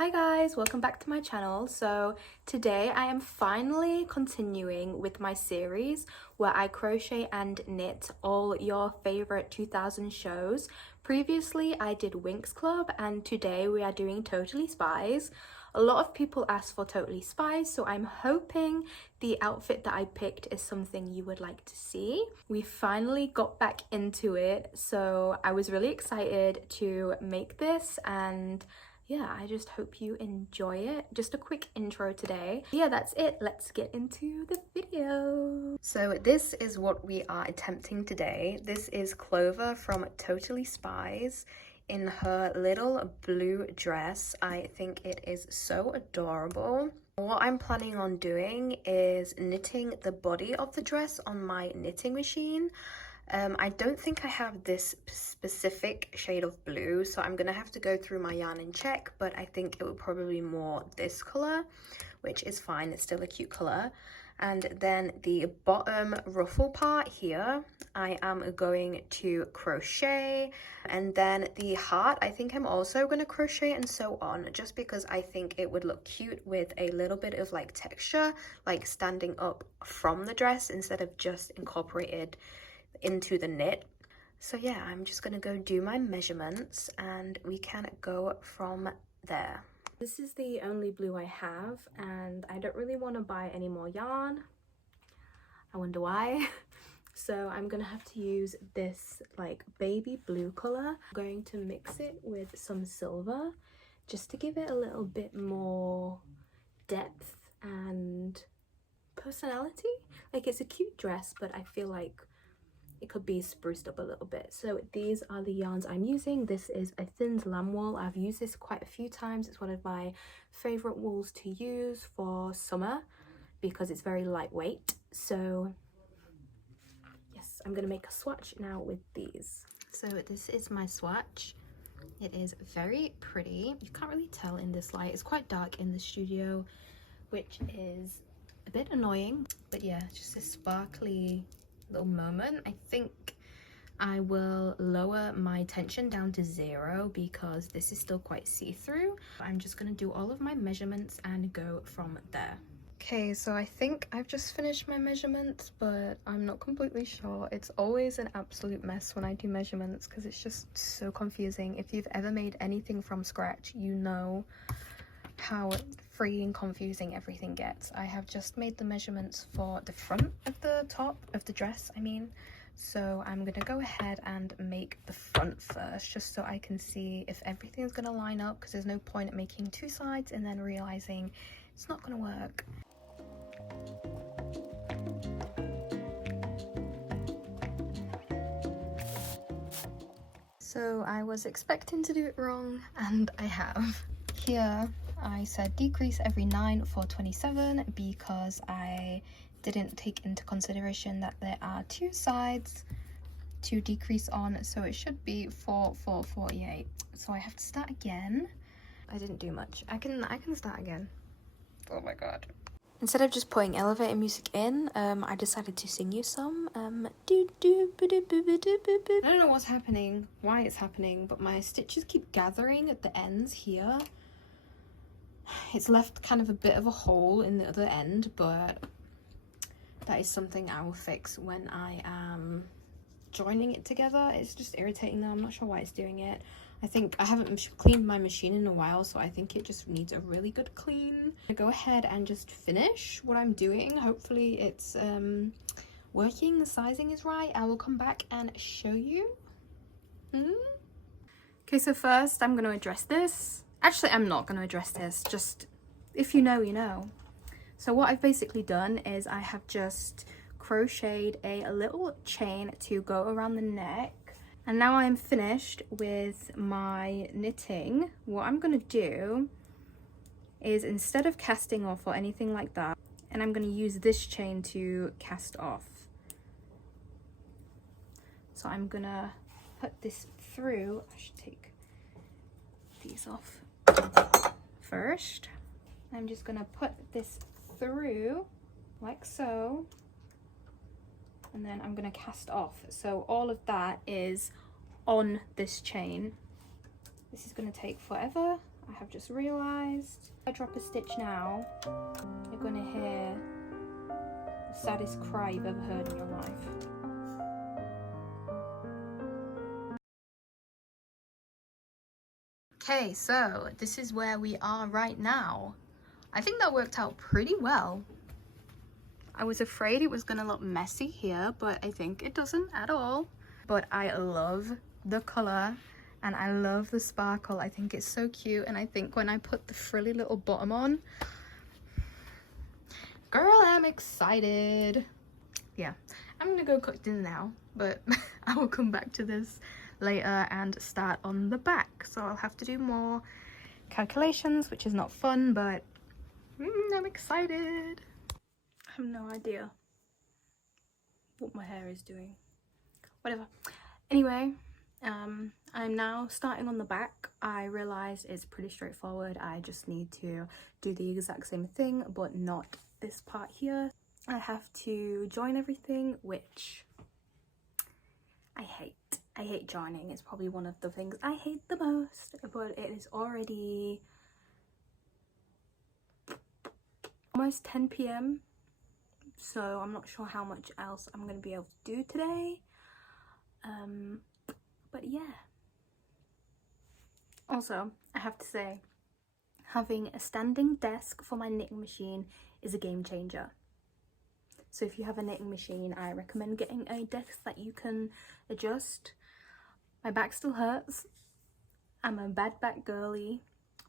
Hi guys, welcome back to my channel. So today I am finally continuing with my series where I crochet and knit all your favorite 2000 shows. Previously I did Winx Club and today we are doing Totally Spies. A lot of people asked for Totally Spies, so I'm hoping the outfit that I picked is something you would like to see. We finally got back into it, so I was really excited to make this, and yeah, I just hope you enjoy it. Just a quick intro today. Yeah, that's it. Let's get into the video. So this is what we are attempting today. This is Clover from Totally Spies in her little blue dress. I think it is so adorable. What I'm planning on doing is knitting the body of the dress on my knitting machine. I don't think I have this specific shade of blue, so I'm gonna have to go through my yarn and check, but I think it would probably be more this color, which is fine, it's still a cute color. And then the bottom ruffle part here, I am going to crochet, and then the heart, I think I'm also gonna crochet and sew on, just because I think it would look cute with a little bit of like texture, like standing up from the dress instead of just incorporated into the knit. So yeah, I'm just gonna go do my measurements and we can go from there. This is the only blue I have and I don't really want to buy any more yarn. I wonder why. So I'm gonna have to use this like baby blue color. I'm going to mix it with some silver just to give it a little bit more depth and personality. Like, it's a cute dress, but I feel like it could be spruced up a little bit. So these are the yarns I'm using. This is a Thins lamb wool. I've used this quite a few times. It's one of my favorite wools to use for summer because it's very lightweight. So yes, I'm gonna make a swatch now with these. So this is my swatch. It is very pretty. You can't really tell in this light. It's quite dark in the studio, which is a bit annoying, but yeah, just a sparkly little moment. I think I will lower my tension down to 0 because this is still quite see-through. I'm just gonna do all of my measurements and go from there. Okay, so I think I've just finished my measurements, but I'm not completely sure. It's always an absolute mess when I do measurements because it's just so confusing. If you've ever made anything from scratch, you know how freaking confusing everything gets. I have just made the measurements for the front of the top of the dress, I mean. So I'm gonna go ahead and make the front first, just so I can see if everything's gonna line up, because there's no point at making two sides and then realizing it's not gonna work. So I was expecting to do it wrong, and I have. Here I said decrease every 9 for 27 because I didn't take into consideration that there are two sides to decrease on, so it should be 4, 4, 48. So I have to start again. I didn't do much. I can start again. Oh my god. Instead of just putting elevator music in, I decided to sing you some. I don't know what's happening, why it's happening, but my stitches keep gathering at the ends here. It's left kind of a bit of a hole in the other end, but that is something I will fix when I am joining it together. It's just irritating though. I'm not sure why it's doing it. I think I haven't cleaned my machine in a while, so I think it just needs a really good clean. I go ahead and just finish what I'm doing. Hopefully it's working, the sizing is right. I will come back and show you. Okay, so first I'm going to address this. Actually, I'm not going to address this, just if you know, you know. So what I've basically done is I have just crocheted a little chain to go around the neck. And now I'm finished with my knitting. What I'm going to do is, instead of casting off or anything like that, and I'm going to use this chain to cast off. So I'm going to put this through. I should take these off first. I'm just gonna put this through like so, and then I'm gonna cast off. So all of that is on this chain. This is gonna take forever. I have just realised. If I drop a stitch now, you're gonna hear the saddest cry you've ever heard in your life. Okay, so this is where we are right now. I think that worked out pretty well. I was afraid it was gonna look messy here, but I think it doesn't at all. But I love the colour and I love the sparkle. I think it's so cute, and I think when I put the frilly little bottom on, girl, I'm excited. Yeah, I'm gonna go cook dinner now, but I will come back to this later and start on the back. So I'll have to do more calculations, which is not fun, but I'm excited. I have no idea what my hair is doing. Whatever. Anyway, I'm now starting on the back. I realized it's pretty straightforward. I just need to do the exact same thing, but not this part here. I have to join everything, which I hate. I hate joining. It's probably one of the things I hate the most, but it is already almost 10 p.m. so I'm not sure how much else I'm going to be able to do today. But yeah. Also, I have to say, having a standing desk for my knitting machine is a game changer. So if you have a knitting machine, I recommend getting a desk that you can adjust. My back still hurts. I'm a bad back girly,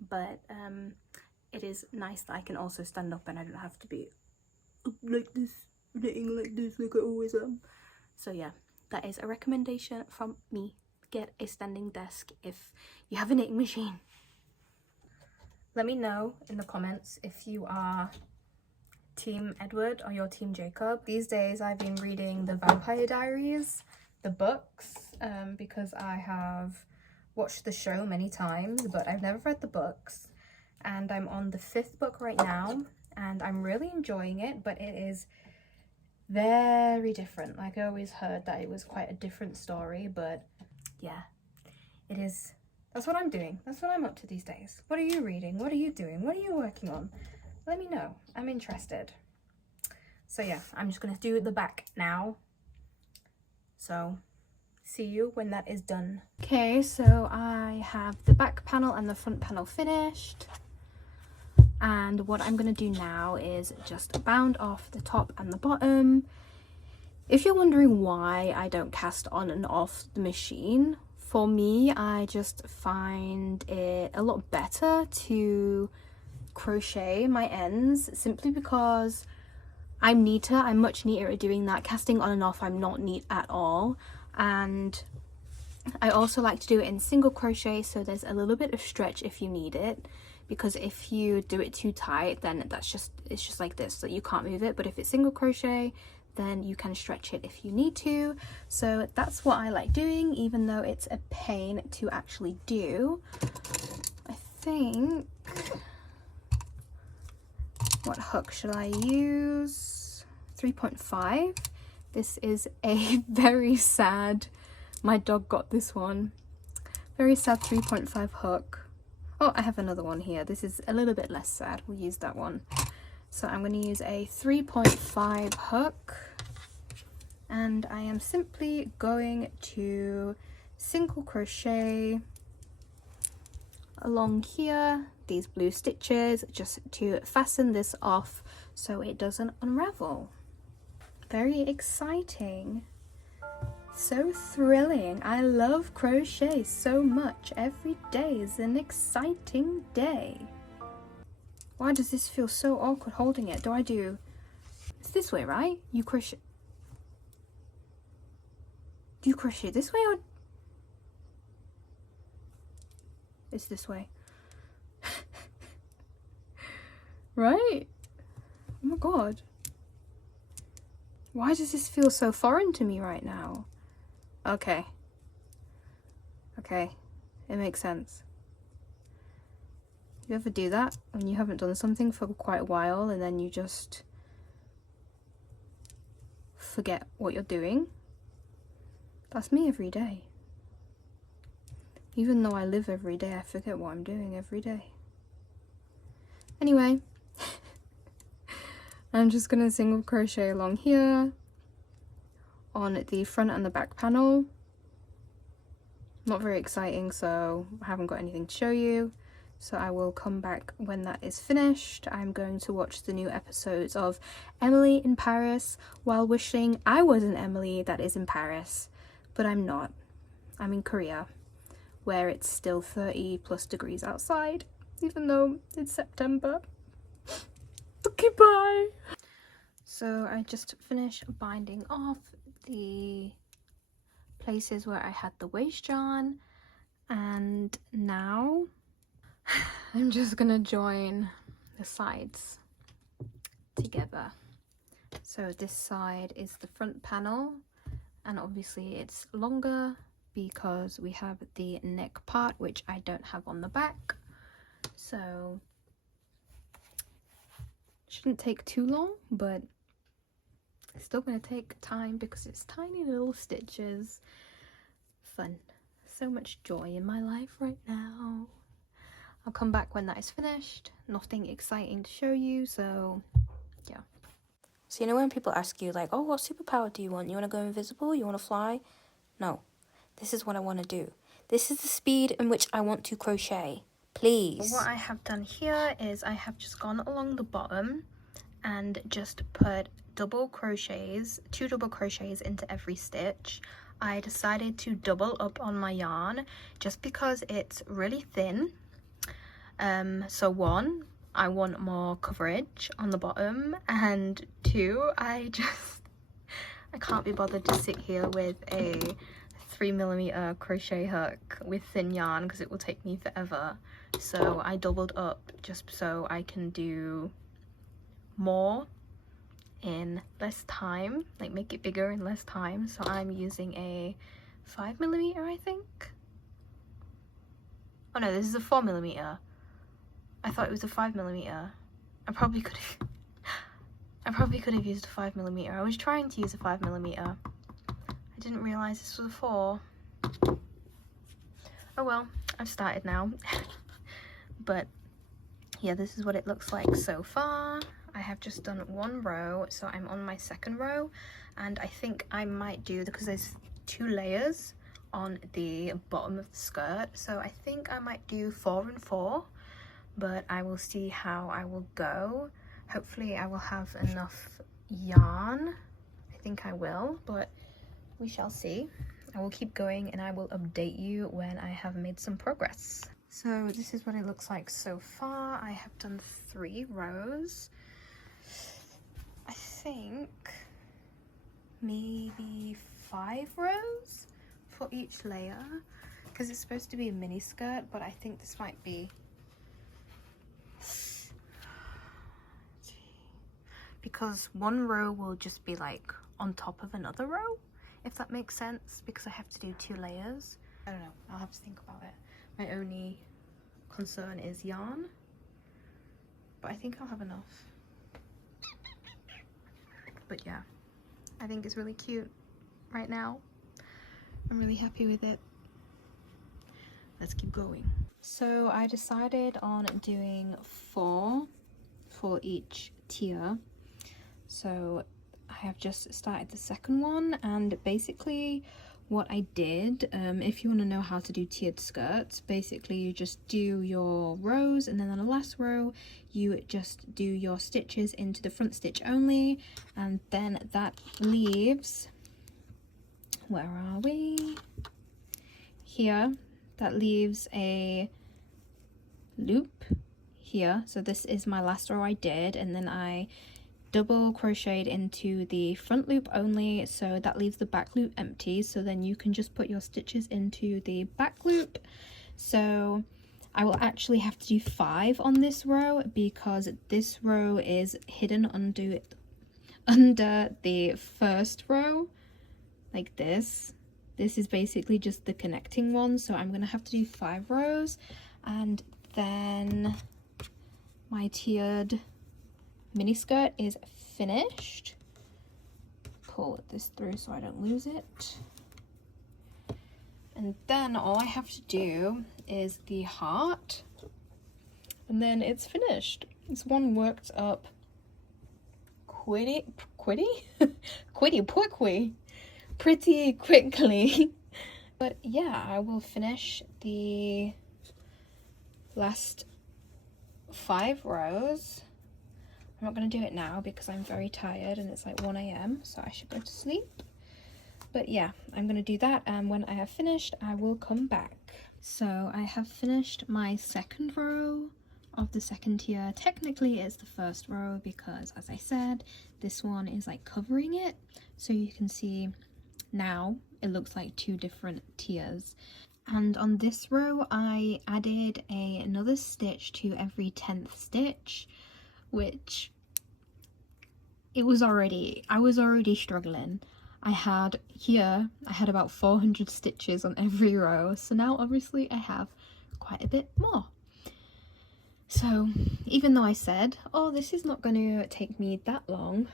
but it is nice that I can also stand up and I don't have to be like this, knitting like this like I always am. So yeah, that is a recommendation from me. Get a standing desk if you have a knitting machine. Let me know in the comments if you are Team Edward or you're Team Jacob. These days I've been reading the Vampire Diaries, the books, because I have watched the show many times, but I've never read the books. And I'm on the 5th book right now, and I'm really enjoying it, but it is very different. Like, I always heard that it was quite a different story, but yeah, it is. That's what I'm doing. That's what I'm up to these days. What are you reading? What are you doing? What are you working on? Let me know. I'm interested. So yeah, I'm just gonna do the back now. So see you when that is done. Okay, so I have the back panel and the front panel finished. And what I'm gonna do now is just bound off the top and the bottom. If you're wondering why I don't cast on and off the machine, for me, I just find it a lot better to crochet my ends, simply because I'm neater. I'm much neater at doing that. Casting on and off, I'm not neat at all. And I also like to do it in single crochet, so there's a little bit of stretch if you need it, because if you do it too tight, then it's just like this, so you can't move it. But if it's single crochet, then you can stretch it if you need to. So that's what I like doing, even though it's a pain to actually do. I think, what hook should I use? 3.5. This is a very sad, my dog got this one, very sad 3.5 hook. Oh, I have another one here. This is a little bit less sad. We'll use that one. So I'm going to use a 3.5 hook, and I am simply going to single crochet along here these blue stitches just to fasten this off so it doesn't unravel. Very exciting. So thrilling. I love crochet so much. Every day is an exciting day. Why does this feel so awkward holding it? It's this way, right? You crochet. Do you crochet this way or? It's this way. Right? Oh my god. Why does this feel so foreign to me right now? Okay. Okay. It makes sense. You ever do that when you haven't done something for quite a while and then you just forget what you're doing? That's me every day. Even though I live every day, I forget what I'm doing every day. Anyway, I'm just gonna single crochet along here on the front and the back panel. Not very exciting, so I haven't got anything to show you. So I will come back when that is finished. I'm going to watch the new episodes of Emily in Paris while wishing I was an Emily that is in Paris, but I'm not. I'm in Korea, where it's still 30+ degrees outside, even though it's September. Okay, bye. So I just finished binding off the places where I had the waist yarn, and now I'm just gonna join the sides together. So this side is the front panel, and obviously it's longer because we have the neck part, which I don't have on the back. So shouldn't take too long, but it's still gonna take time because it's tiny little stitches. Fun. So much joy in my life right now. I'll come back when that is finished. Nothing exciting to show you, so yeah. So you know when people ask you like, oh, what superpower do you want? You want to go invisible? You want to fly? No. This is what I want to do. This is the speed in which I want to crochet. Please. What I have done here is I have just gone along the bottom and just put double crochets, 2 double crochets into every stitch. I decided to double up on my yarn just because it's really thin. So 1, I want more coverage on the bottom, and 2, I can't be bothered to sit here with a 3mm crochet hook with thin yarn because it will take me forever. So I doubled up just so I can do more in less time, like make it bigger in less time. So I'm using a 5mm, I think. Oh no, this is a 4mm. I thought it was a 5mm. I probably could have used a 5mm. I was trying to use a 5mm. I didn't realize this was a 4. Oh well, I've started now. But yeah, this is what it looks like so far. I have just done 1 row, so I'm on my 2nd row, and I think I might do, because there's 2 layers on the bottom of the skirt, so I think I might do 4 and 4, but I will see how I will go. Hopefully I will have enough yarn. I think I will, but we shall see. I will keep going and I will update you when I have made some progress. So this is what it looks like so far. I have done 3 rows. I think maybe 5 rows for each layer, because it's supposed to be a mini skirt, but I think this might be, because 1 row will just be like on top of another row, if that makes sense, because I have to do 2 layers. I don't know, I'll have to think about it. My only concern is yarn, but I think I'll have enough. But yeah, I think it's really cute right now. I'm really happy with it. Let's keep going. So I decided on doing 4 for each tier. So I have just started the 2nd one, and basically what I did, if you want to know how to do tiered skirts, basically you just do your rows, and then on the last row you just do your stitches into the front stitch only, and then that leaves, where are we, here, that leaves a loop here. So this is my last row I did, and then I double crocheted into the front loop only, so that leaves the back loop empty, so then you can just put your stitches into the back loop. So I will actually have to do 5 on this row because this row is hidden under the first row, like this. This is basically just the connecting one, so I'm gonna have to do 5 rows, and then my tiered mini skirt is finished. Pull this through so I don't lose it. And then all I have to do is the heart, and then it's finished. This one worked up pretty quickly. But yeah, I will finish the last 5 rows. I'm not going to do it now because I'm very tired and it's like 1 a.m. so I should go to sleep. But yeah, I'm going to do that, and when I have finished I will come back. So I have finished my 2nd row of the 2nd tier. Technically it's the 1st row because, as I said, this one is like covering it, so you can see now it looks like 2 different tiers. And on this row I added another stitch to every 10th stitch, which I was already struggling. I had about 400 stitches on every row, so now obviously I have quite a bit more. So even though I said, oh, this is not going to take me that long,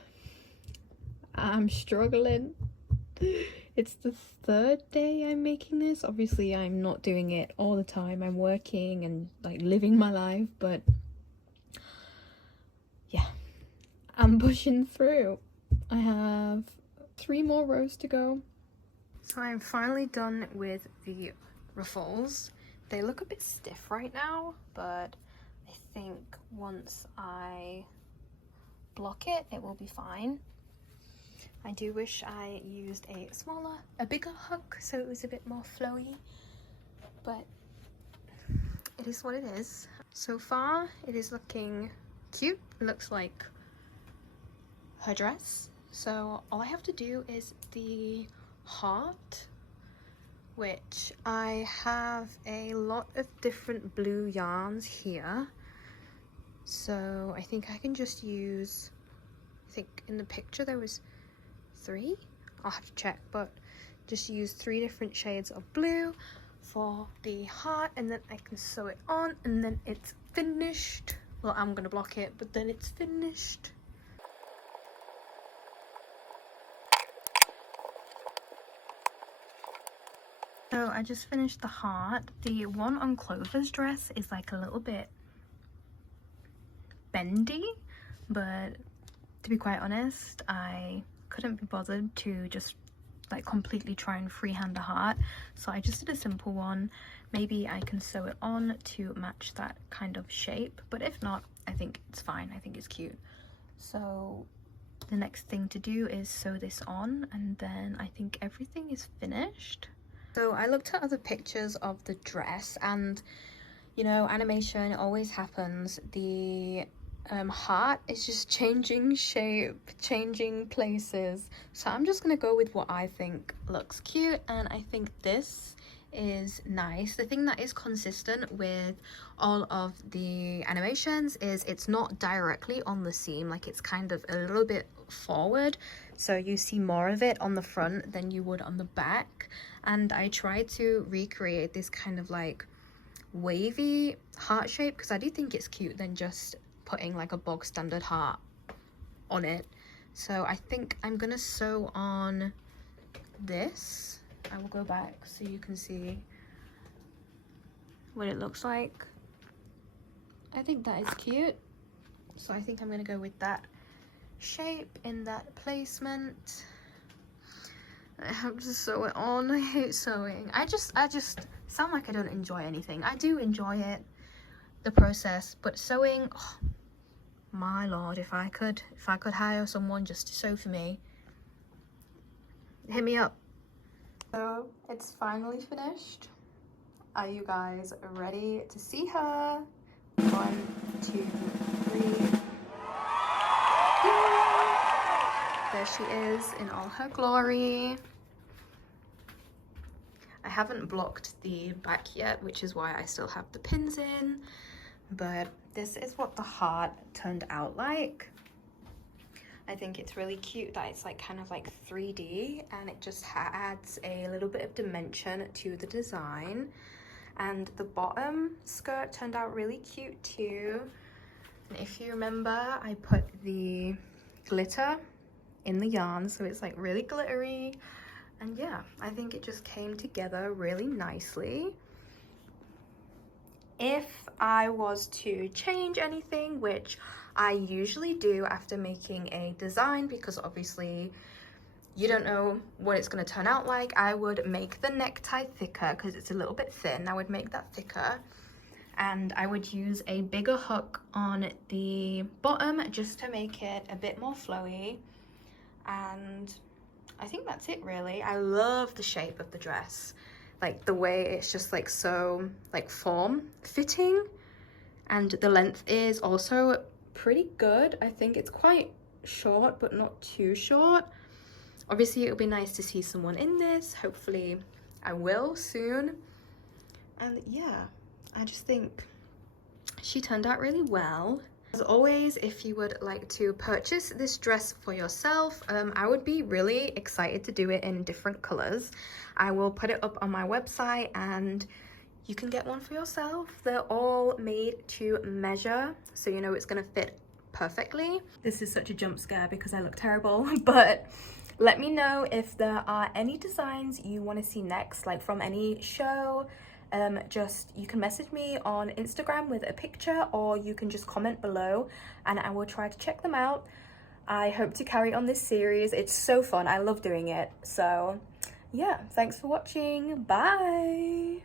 I'm struggling. It's the 3rd day I'm making this. Obviously I'm not doing it all the time, I'm working and like living my life, but yeah, I'm pushing through. I have 3 more rows to go. So I'm finally done with the ruffles. They look a bit stiff right now, but I think once I block it, it will be fine. I do wish I used a bigger hook so it was a bit more flowy, but it is what it is. So far it is looking cute. It looks like her dress. So all I have to do is the heart, which I have a lot of different blue yarns here. So I think I can just use, I think in the picture there was 3, I'll have to check, but just use 3 different shades of blue for the heart, and then I can sew it on, and then it's finished. Well, I'm gonna block it, but then it's finished. So I just finished the heart. The one on Clover's dress is like a little bit bendy, but to be quite honest, I couldn't be bothered to just like completely try and freehand a heart, so I just did a simple one. Maybe I can sew it on to match that kind of shape, but if not, I think it's fine. I think it's cute. So the next thing to do is sew this on, and then I think everything is finished. So I looked at other pictures of the dress, and you know, animation always happens. The heart is just changing shape, changing places, so I'm just gonna go with what I think looks cute, and I think this is nice. The thing that is consistent with all of the animations is it's not directly on the seam, like it's kind of a little bit forward, so you see more of it on the front than you would on the back. And I tried to recreate this kind of like wavy heart shape because I do think it's cute than just putting like a bog standard heart on it. So I think I'm gonna sew on this. I will go back so you can see what it looks like. I think that is cute, so I think I'm gonna go with that shape in that placement. I have to sew it on. I hate sewing. I just sound like I don't enjoy anything. I do enjoy it, the process, but sewing, oh, my lord, if I could hire someone just to sew for me, hit me up. So it's finally finished. Are you guys ready to see her? 1, 2, 3. There she is in all her glory. I haven't blocked the back yet, which is why I still have the pins in, but this is what the heart turned out like. I think it's really cute that it's like kind of like 3D, and it just adds a little bit of dimension to the design. And the bottom skirt turned out really cute too. And if you remember, I put the glitter in the yarn, so it's like really glittery. And yeah, I think it just came together really nicely. If I was to change anything, which I usually do after making a design, because obviously you don't know what it's going to turn out like, I would make the necktie thicker because it's a little bit thin. I would make that thicker, and I would use a bigger hook on the bottom just to make it a bit more flowy. And I think that's it really. I love the shape of the dress, like the way it's just like so like form fitting, and the length is also pretty good. I think it's quite short but not too short. Obviously it would be nice to see someone in this. Hopefully I will soon. And yeah, I just think she turned out really well. As always, if you would like to purchase this dress for yourself, I would be really excited to do it in different colors. I will put it up on my website and you can get one for yourself. They're all made to measure, so you know it's gonna fit perfectly. This is such a jump scare because I look terrible, but let me know if there are any designs you want to see next, like from any show. You can message me on Instagram with a picture, or you can just comment below and I will try to check them out. I hope to carry on this series. It's so fun. I love doing it. So yeah, thanks for watching. Bye.